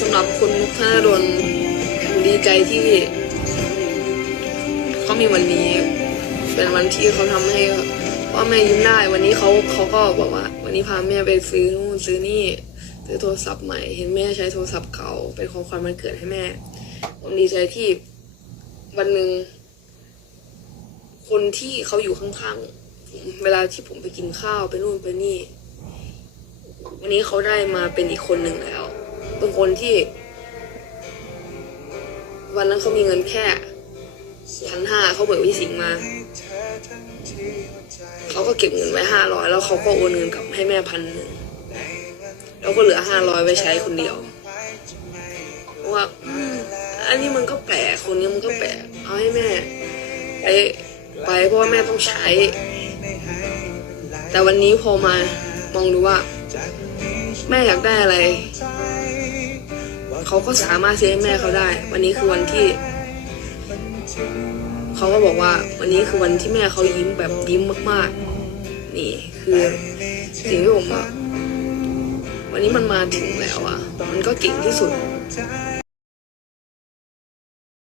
สำหรับคุณมุกธนดลดีใจที่เขามีวันนี้ เป็นวันที่เขาทำให้พ่อแม่ยิ้มได้ วันนี้เขาเขาก็บอกว่า วันนี้พาแม่ไปซื้อนู่นซื้อนี่ซื้อโทรศัพท์ใหม่ เห็นแม่ใช้โทรศัพท์เก่าเป็นของขวัญวันเกิดให้แม่ผมดีใจที่วันหนึ่งคนที่เขาอยู่ข้างๆเวลาที่ผมไปกินข้าวไปนู่นไปนี่ วันนี้เขาได้มาเป็นอีกคนหนึ่งแล้ว เป็นคนที่ วันนั้นเขามีเงินแค่พันห้าเขาเบิกวิสิงมา เขาก็เก็บเงินไว้ห้าร้อยแล้วเขาก็โอนเงินกลับให้แม่พันหนึ่งแล้วก็เหลือห้าร้อยไว้ใช้คนเดียวว่าอันนี้มันก็แปลกคนนี้มันก็แปลกเอาให้แม่ไปไปเพราะว่าแม่ต้องใช้ แต่วันนี้พอมามองดูว่า แม่อยากได้อะไร เขาก็สามารถซื้อให้แม่เขาได้ วันนี้คือวันที่ เขาก็บอกว่าวันนี้คือวันที่แม่เขายิ้มแบบยิ้มมากๆ นี่คือสิ่งที่ผมอะวันนี้มันมาถึงแล้วอะมันก็เก่งที่สุด